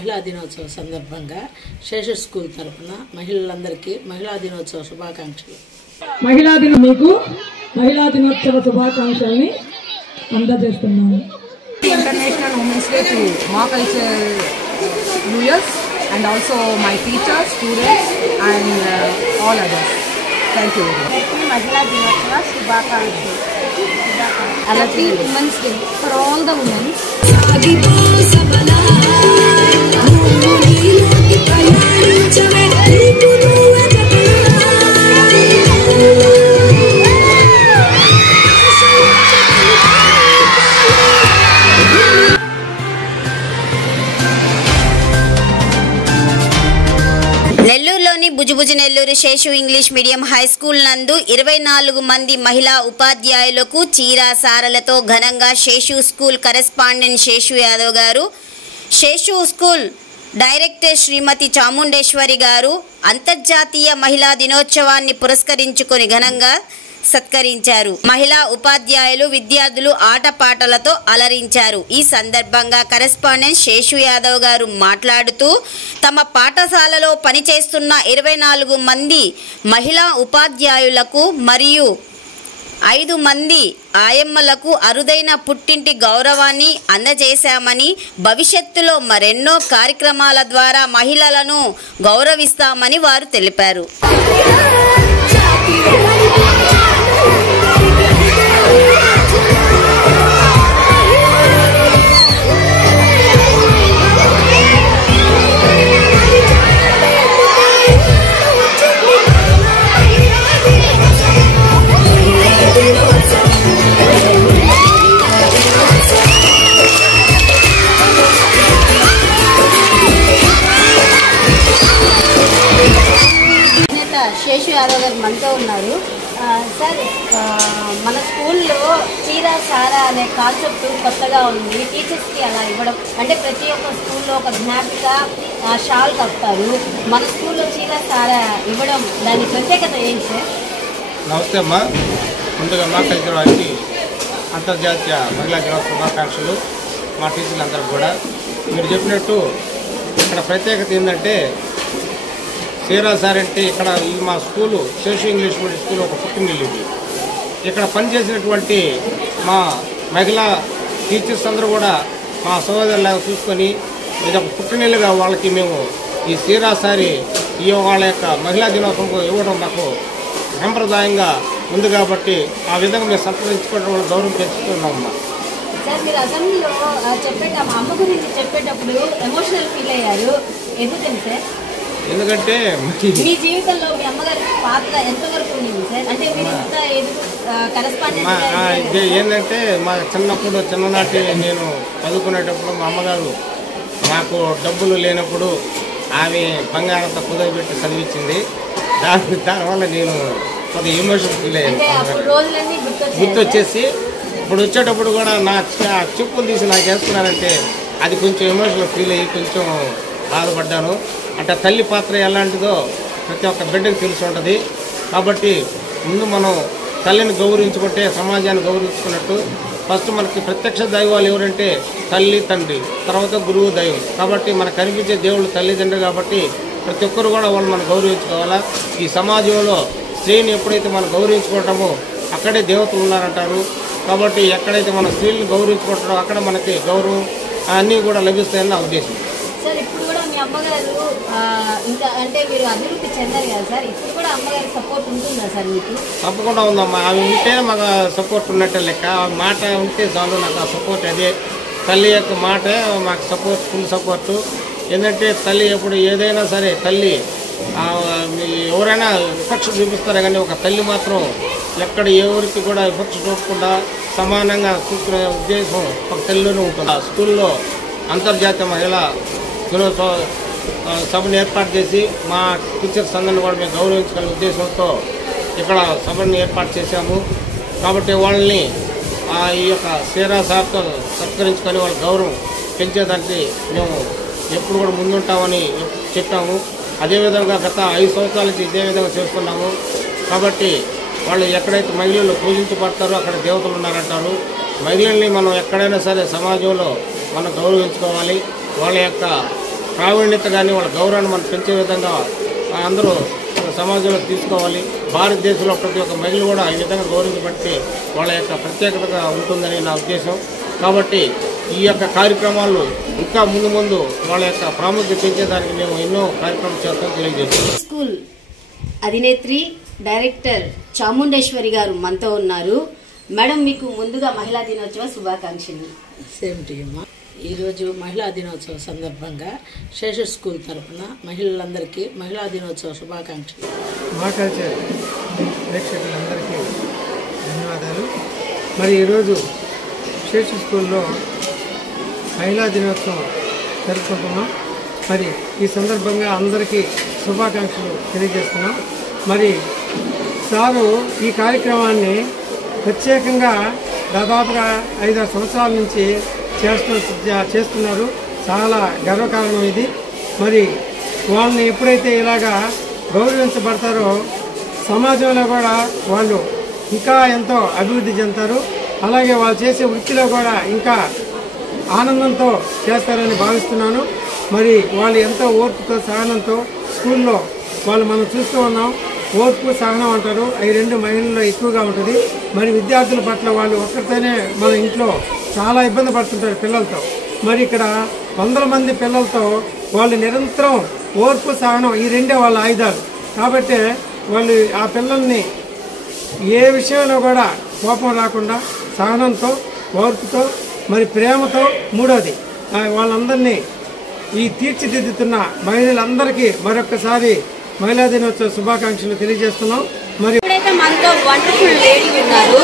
మహిళా దినోత్సవ సందర్భంగా శేషు స్కూల్ తరఫున మహిళలందరికీ మహిళా దినోత్సవ శుభాకాంక్షలు. మహిళా దినోత్సవ శుభాకాంక్షల్ని అందజేస్తున్నాను. International Women's Day to మా culture viewers and also my teachers, students and all others. Thank you very much. మహిళా దినోత్సవ శుభాకాంక్షలు. Happy Women's Day for all the women. నెల్లూరులోని Bujubuju Nellore Seshu English medium high school నందు 24 మంది మహిళా ఉపాధ్యాయులకు చీరా సారలతో ఘనంగా శేషు స్కూల్ కరెస్పాండెంట్ శేషు యాదవ్ గారు, శేషు స్కూల్ డైరెక్టర్ శ్రీమతి చాముండేశ్వరి గారు అంతర్జాతీయ మహిళా దినోత్సవాన్ని పురస్కరించుకొని ఘనంగా సత్కరించారు. మహిళా ఉపాధ్యాయులు విద్యార్థులు ఆటపాటలతో అలరించారు. ఈ సందర్భంగా కరెస్పాండెంట్ శేషు యాదవ్ గారు మాట్లాడుతూ తమ పాఠశాలలో పనిచేస్తున్న 24 మంది మహిళా ఉపాధ్యాయులకు మరియు 5 మంది ఆయమ్మలకు అరుదైన పుట్టింటి గౌరవాన్ని అందజేశామని, భవిష్యత్తులో మరెన్నో కార్యక్రమాల ద్వారా మహిళలను గౌరవిస్తామని వారు తెలిపారు. శేషు యాదవ్ గారు మనతో ఉన్నారు. సార్, మన స్కూల్లో చీరా సారా అనే కాన్సెప్ట్ కొత్తగా ఉంది. టీచర్స్కి అలా ఇవ్వడం అంటే ప్రతి ఒక్క స్కూల్లో ఒక జ్ఞాపిక షాల్ కప్తారు. మన స్కూల్లో చీరా సారా ఇవ్వడం దాని ప్రత్యేకత ఏంటి సార్? నమస్తే అమ్మా. ముందుగా మా కల్చర్ వారికి అంతర్జాతీయ మహిళా దినోత్సవ శుభాకాంక్షలు. మా టీచర్లందరూ కూడా మీరు చెప్పినట్టు ఇక్కడ ప్రత్యేకత ఏంటంటే చీరా సార్ అంటే ఇక్కడ మా school Seshu English medium school ఒక పుట్టినిల్లు. ఇది ఇక్కడ పనిచేసినటువంటి మా మహిళా టీచర్స్ అందరూ కూడా మా సహోదరులాగా చూసుకొని ఇది ఒక పుట్టినిల్లుగా వాళ్ళకి మేము ఈ చీరా సారి ఈ వాళ్ళ యొక్క మహిళా దినోత్సవం ఇవ్వడం మాకు సంప్రదాయంగా ఉంది కాబట్టి ఆ విధంగా మేము సంప్రదించుకోవడం వల్ల గౌరవం పెంచుతున్నామమ్మా. సార్, మీరు అసెంబ్లీలో అమ్మ గురించి చెప్పేటప్పుడు ఎమోషనల్ ఫీల్ అయ్యారు. ఎందుకని సార్? ఎందుకంటే మీ జీవితంలో మీ అమ్మగారి పాత్ర ఎంతవరకు ఉంది సార్? అంటే మీరు కరెస్పాండెంట్ ఏంటంటే మా చిన్ననాటి నేను చదువుకునేటప్పుడు మా అమ్మగారు మాకు డబ్బులు లేనప్పుడు ఆమె బంగారంతో కుదరబెట్టి చదివించింది. దానివల్ల నేను కొద్దిగా ఎమోషన్ ఫీల్ అయ్యాను. గుర్తొచ్చేసి ఇప్పుడు వచ్చేటప్పుడు కూడా నా చెప్పులు తీసి నాకు వేస్తున్నానంటే అది కొంచెం ఎమోషనల్ ఫీల్ అయ్యి కొంచెం బాధపడ్డాను. అంటే తల్లి పాత్ర ఎలాంటిదో ప్రతి ఒక్క బిడ్డకు తెలిసి ఉంటుంది. కాబట్టి ముందు మనం తల్లిని గౌరవించుకుంటే సమాజాన్ని గౌరవించుకున్నట్టు. ఫస్ట్ మనకి ప్రత్యక్ష దైవాలు ఎవరంటే తల్లి, తండ్రి, తర్వాత గురువు, దైవం. కాబట్టి మనకు కనిపించే దేవుళ్ళు తల్లిదండ్రులు. కాబట్టి ప్రతి ఒక్కరు కూడా వాళ్ళు మనం గౌరవించుకోవాలా. ఈ సమాజంలో స్త్రీని ఎప్పుడైతే మనం గౌరవించుకుంటామో అక్కడే దేవతలు ఉన్నారంటారు. కాబట్టి ఎక్కడైతే మన స్త్రీలను గౌరవించుకుంటారో అక్కడ మనకి గౌరవం అన్నీ కూడా లభిస్తాయని నా ఉద్దేశం. సార్, ఇప్పుడు కూడా మీ అమ్మగారు ఇంకా అంటే మీరు అభివృద్ధి చెందారు కదా సార్, ఇప్పుడు కూడా అమ్మగారి సపోర్ట్ ఉంటుందా సార్ మీకు? తప్పకుండా ఉందమ్మా. ఆమె ఉంటేనే మాకు సపోర్ట్ ఉన్నట్టే లెక్క. మాట ఉంటే చాలు నాకు ఆ సపోర్ట్. అదే తల్లి యొక్క మాట మాకు సపోర్ట్, ఫుల్ సపోర్టు. ఏంటంటే తల్లి ఎప్పుడు ఏదైనా సరే తల్లి ఎవరైనా విపక్ష చూపిస్తారే కానీ ఒక తల్లి మాత్రం ఎక్కడ ఎవరికి కూడా విపక్ష చూపకుండా సమానంగా చూసుకునే ఉద్దేశం ఒక తల్లిలోనే ఉంటుంది. ఆ స్కూల్లో అంతర్జాతీయ మహిళా దినోత్సవ సభను ఏర్పాటు చేసి మా టీచర్స్ అందరినీ కూడా మేము గౌరవించుకునే ఉద్దేశంతో ఇక్కడ సభను ఏర్పాటు చేశాము. కాబట్టి వాళ్ళని ఈ యొక్క చీరా సార్తో సత్కరించుకొని వాళ్ళ గౌరవం పెంచేదానికి మేము ఎప్పుడు కూడా ముందుంటామని చెప్పాము. అదేవిధంగా గత 5 సంవత్సరాల నుంచి ఇదే విధంగా చేస్తున్నాము. కాబట్టి వాళ్ళు ఎక్కడైతే మహిళలు పూజించబడతారో అక్కడ దేవతలు ఉన్నారంటారు. మహిళల్ని మనం ఎక్కడైనా సరే సమాజంలో మనం గౌరవించుకోవాలి. వాళ్ళ యొక్క ప్రావీణ్యత కానీ వాళ్ళ గౌరవాన్ని మనం పెంచే విధంగా అందరూ సమాజంలో తీసుకోవాలి. భారతదేశంలో ప్రతి ఒక్క మహిళ కూడా ఈ విధంగా గౌరవించబట్టి వాళ్ళ యొక్క ప్రత్యేకతగా ఉంటుందని నా ఉద్దేశం. కాబట్టి ఈ యొక్క కార్యక్రమాలు ఇంకా ముందు వాళ్ళ యొక్క ప్రాముఖ్యత పెంచేదానికి మేము ఎన్నో కార్యక్రమాలు చేస్తాం తెలియజేస్తున్నాం. స్కూల్ అధినేత్రి డైరెక్టర్ చాముండేశ్వరి గారు మనతో ఉన్నారు. మేడం, మీకు ముందుగా మహిళా దినోత్సవ శుభాకాంక్షలు. సేమ్ టు యూ అమ్మా. ఈరోజు మహిళా దినోత్సవ సందర్భంగా శేష స్కూల్ తరఫున మహిళలందరికీ మహిళా దినోత్సవ శుభాకాంక్షలు. మా కల్చర్ ప్రేక్షకులందరికీ ధన్యవాదాలు. మరి ఈరోజు శేష స్కూల్లో మహిళా దినోత్సవం జరుపుకుంటున్నాం. మరి ఈ సందర్భంగా అందరికీ శుభాకాంక్షలు తెలియజేస్తున్నాం. మరి సారు ఈ కార్యక్రమాన్ని ప్రత్యేకంగా దాదాపుగా 5-6 సంవత్సరాల నుంచి చేస్తున్నారు. చాలా గర్వకారణం ఇది. మరి వాళ్ళని ఎప్పుడైతే ఇలాగా గౌరవించబడతారో సమాజంలో కూడా వాళ్ళు ఇంకా ఎంతో అభివృద్ధి చెందుతారు. అలాగే వాళ్ళు చేసే వృత్తిలో కూడా ఇంకా ఆనందంతో చేస్తారని భావిస్తున్నాను. మరి వాళ్ళు ఎంతో ఓర్పుతో సహనంతో స్కూల్లో వాళ్ళు మనం చూస్తూ ఉన్నాం. ఓర్పు సహనం అంటారు, అవి 2 మహిళల్లో ఎక్కువగా ఉంటుంది. మరి విద్యార్థుల పట్ల వాళ్ళు ఒక్కరితోనే మన ఇంట్లో చాలా ఇబ్బంది పడుతుంటారు పిల్లలతో. మరి ఇక్కడ 100 మంది పిల్లలతో వాళ్ళు నిరంతరం ఓర్పు సహనం ఈ 2 వాళ్ళ ఆయుధాలు. కాబట్టి వాళ్ళు ఆ పిల్లల్ని ఏ విషయంలో కూడా కోపం రాకుండా సహనంతో ఓర్పుతో మరి ప్రేమతో మూడోది వాళ్ళందరినీ ఈ తీర్చిదిద్దుతున్న మహిళలందరికీ మరొకసారి మహిళా దినోత్సవ శుభాకాంక్షలు తెలియజేస్తున్నాం. మరి ఇప్పుడైతే మనతో వండర్ఫుల్ లేడీ ఉన్నారు.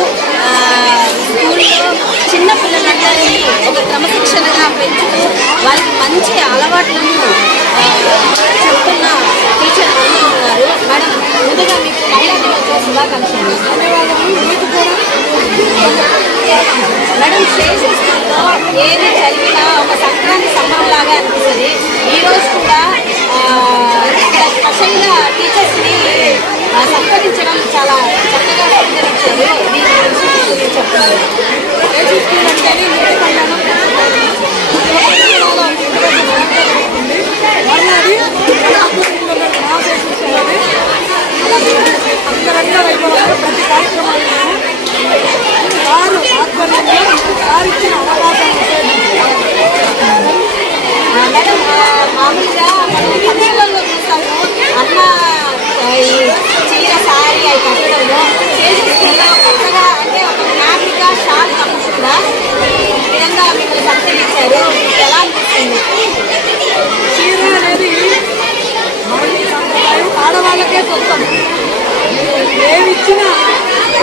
స్కూల్లో చిన్న పిల్లలందరినీ ఒక క్రమశిక్షణగా పెంచుతూ వాళ్ళకి మంచి అలవాట్లను చెప్తున్న టీచర్ మనతో ఉన్నారు. మేడం, ముందుగా మీకు మహిళా దినోత్సవ శుభాకాంక్షలు. మేడం, శేష స్కూల్లో ఏది జరిగినా ఒక సంక్రాంతి సంబరంలాగా అనిపిస్తుంది. ఈరోజు కూడా స్పెషల్గా టీచర్స్ని సత్కరించడం చాలా చక్కగా సత్కరించారు. దీని గురించి చెప్తున్నారు. శేష స్కూల్ అంటేనే ఇంటి కళ్యాణం అంగరంగ వైభవంగా ప్రతి కార్యక్రమాలను వారు ఆధ్వర్యంలో వారిచ్చిన అవకాశాన్ని మేడం, మామూలుగా మనం పండుగల్లో చూస్తాము అన్న ఈ చీర సారీ అవి కట్టడంలో శేష స్కూల్లో కొత్తగా అంటే ఒక జ్ఞాపిక షాల్ కప్పకుండా ఈ విధంగా మీకు సంప్రదించారు. ఎలా అనిపిస్తుంది? చీర అనేది భారతీయ సంప్రదాయం, ఆడవాళ్ళకే సొంతం. ఏమి ఇచ్చినా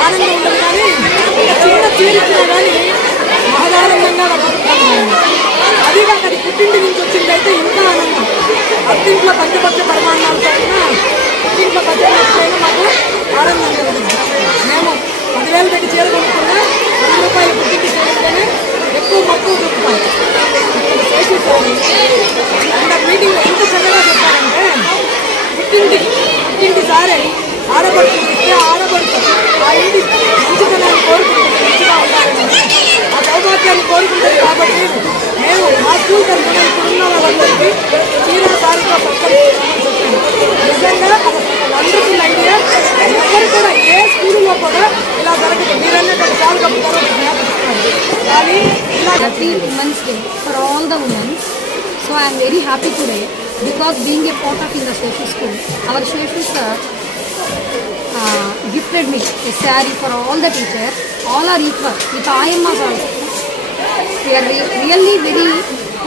ఆనందం ఉండదు, కానీ చిన్న చీర ఇచ్చినా కానీ ఆధారంగా బతుకుతాము. అది కాక అది పుట్టింటి నుంచి వచ్చిందైతే ఇంకా ఆనందం. అత్తింట్లో పంచపక్ష పరిమాణాలతో అయినా పుట్టింట్లో పంచపక్షైనా మాకు ఆనందం కలుగుతుంది. మేము 10,000 పెట్టి చీర కొనుక్కున్నా 10 రూపాయలు పుట్టింటి చీరతోనే ఎక్కువ మక్కువ చూపుతాం. మీటింగ్ ఎంత చక్కగా చెప్పారంటే పుట్టింటి సారే ఆడబడుతుంది ఇస్తే ఆడబడుతుంది ఆ ఇంటి మంచితనాన్ని కోరుకుంటుంది, మంచిగా ఉండాలని ఆ సౌభాగ్యాన్ని కోరుకుంటుంది. కాబట్టి మేము మా స్కూల్ తరఫున ఇప్పుడున్న వాళ్ళందరికీ చీర సారితో సత్కరిస్తామని చెప్పాను. నిజంగా అది వండర్ఫుల్ ఐడియా. ఎవరు కూడా ఏ స్కూల్లో కూడా ఇలా జరగదు. మీరన్నట్టు ఒక సార్ కప్పుతారో జ్ఞాపిస్తారు. కానీ ఇలా Women's Day for all the women. So I am very happy today because being a part of in the Sheshu school, our Sheshu sir gifted me a saree for all the teachers. All are equal with IMAs also. We are really very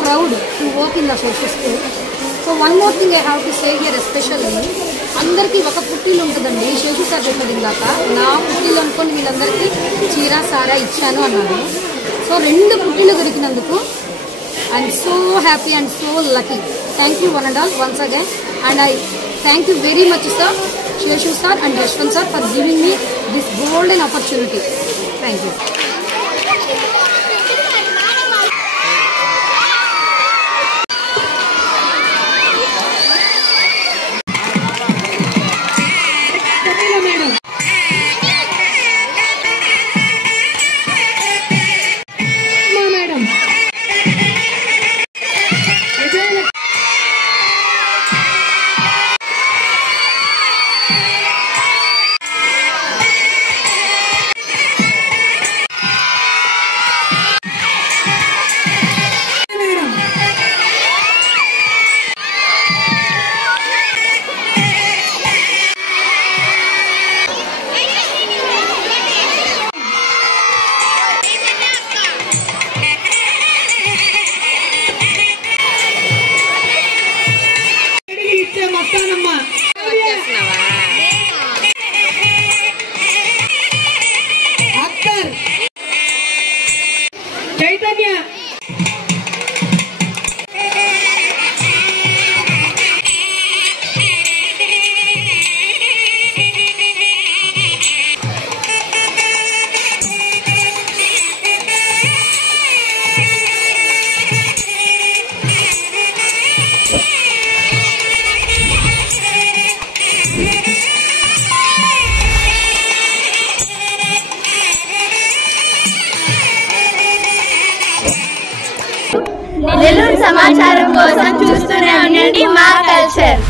proud to work in the Sheshu school. So one more thing I have to say here especially, అందరికీ ఒక పుట్టిల్లు ఉంటుందండి. Seshu sir చెప్పిన ఇందాక నా పుట్టిల్లు అనుకొని వీళ్ళందరికీ చీర సారా ఇచ్చాను అన్నాను. సో 2 పుట్టిల్లు దొరికినందుకు I'm so happy and so lucky. Thank you one and all once again. And I thank you very much sir, Sheshu sir and Yashwant sir for giving me this golden opportunity. Thank you. Nellore సమాచారం కోసం చూస్తూనే ఉండండి మా culture.